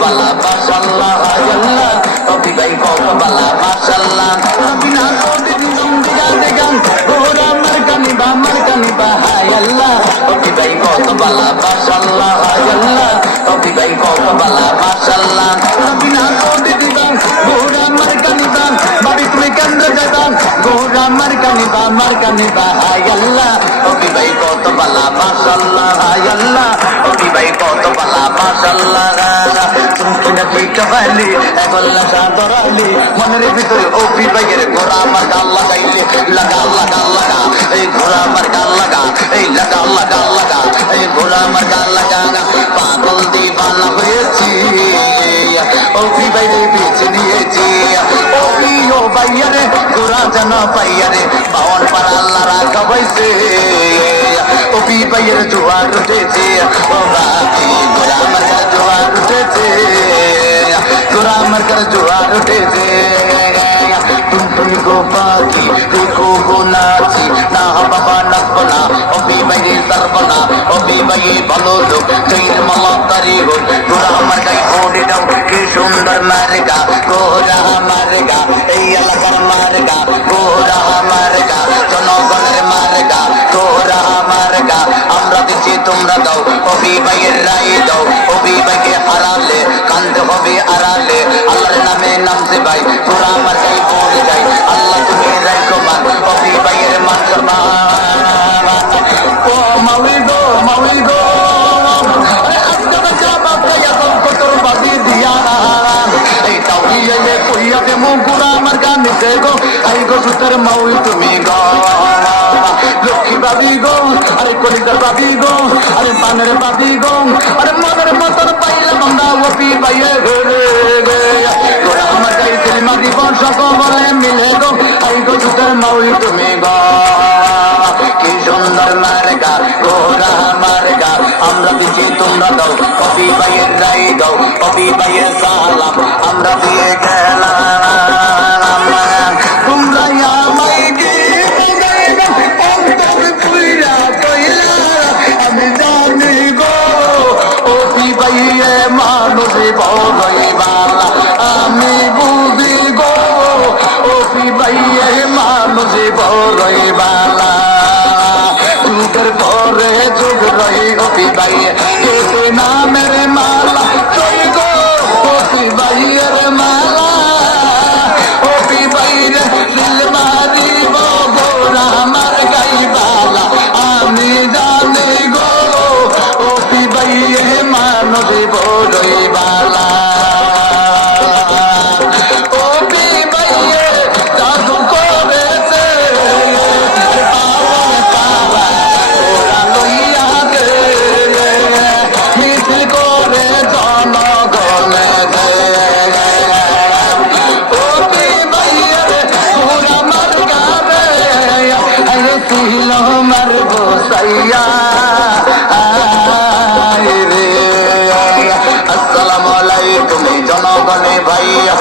বালা মাশাআল্লাহ আল্লাহ কবি ভাই কত বালা মাশাআল্লাহ বিনা কোটি দিন দিগা দেগান গোরা মার কানি বা হায় আল্লাহ কবি ভাই কত বালা মাশাআল্লাহ আল্লাহ কবি ভাই কত বালা মাশাআল্লাহ বিনা কোটি দিন গোরা মার কানি বা বাবি তুমি কেন্দ্র দেদান গোরা মার কানি বা হায় আল্লাহ কবি ভাই কত বালা মাশাআল্লাহ আল্লাহ কবি ভাই কত বালা মাশাআল্লাহ তুমি ঠিক পাইলি একলা সাদরালি মনের ভিতরে ওপি ভাইয়ের গোরা আমার গাল লাগাইলে লাগা লাগা লাগা এই গোরা আমার গাল লাগা এই লাগা লাগা লাগা এই গোরা আমার গাল লাগা পাগল দিবানা হয়েছি ওপি ভাইরে বেঁচে নিয়েছি ওপি ও ভাইয়ারে গোরা জানা পাইয়ারে বাওয়ান পাড়া আল্লাহ রাখা পাইছে ওপি ভাইয়ের জোয়ার উঠেছে ও বাকি গোরা আমার জোয়ার উঠেছে গোরা আমার জোয়ার উঠেছে তুমি গো পাখি দেখো গো নাচি না বাবা নাচবো না ওপি ভাইয়ে সারবো না ওপি ভাইয়ে ভালো লোক চেইর মালা তারি হোক গোরা আমার গায়ে ওড়ে দাও কি সুন্দর মারেগা গোরা মারেগা এই এলাকার মারেগা গোরা মারেগা জনগণের মারেগা গোরা মারেগা আমরা দিচ্ছি তোমরা দাও ওপি ভাইয়ের রায় দাও ওপি ভাইকে হারালে কান্দে হবে আড়ালে আল্লাহর নামে নামছে ভাই গোরা আমার গায়ে পড়ে যায় আল্লাহ তুমি রায় কমান ওপি ভাইয়ের মান সম্মান ও মাউলি গো আজকে যা বাবা এখন কতর বাদি দিয়া এই তাওহিয়ে কইয়া দে মুগুরা আমার গানিতে গো আই গো সুতর মাউল তুমি গো লক্ষ্মী বাবি গো আরে কলিদার বাবি গো আরে পানের বাবি গো আরে মনের মতন পাইলে আমরা ওপি পাইয়ে ঘরে গোরা আমার গাই সিনেমা জীবন সকলে মিলে গো আই গো সুতর মাউল তুমি গো কি সুন্দর মারেগা গোরা মারেগা আমরা দিচ্ছি তোমরা দাও কবি ভাইয়ের রাই দাও কবি ভাইয়ের সালাম আমরা দিয়ে গেলাম তোমরা আমায় আমি জানি গো কবি ভাইয়ে মানুষে বড়ই বালা আমি বুঝি গো কবি ভাইয়ে মানুষে বড়ই বালা যুগের পরে যুগ রহি ওপি ভাইয়ে কে না মেরে মালা কই গো ওপি ভাইয়ের মালা ওপি ভাইরে দিল মারিব গোরা আমার গাই বালা আমি জানি গো ওপি ভাইয়ে মানুষ বড়ই বালা ওপি ভাইয়ে জাদু করেছে আসসালামু আলাইকুম জনগণে ভাইয়া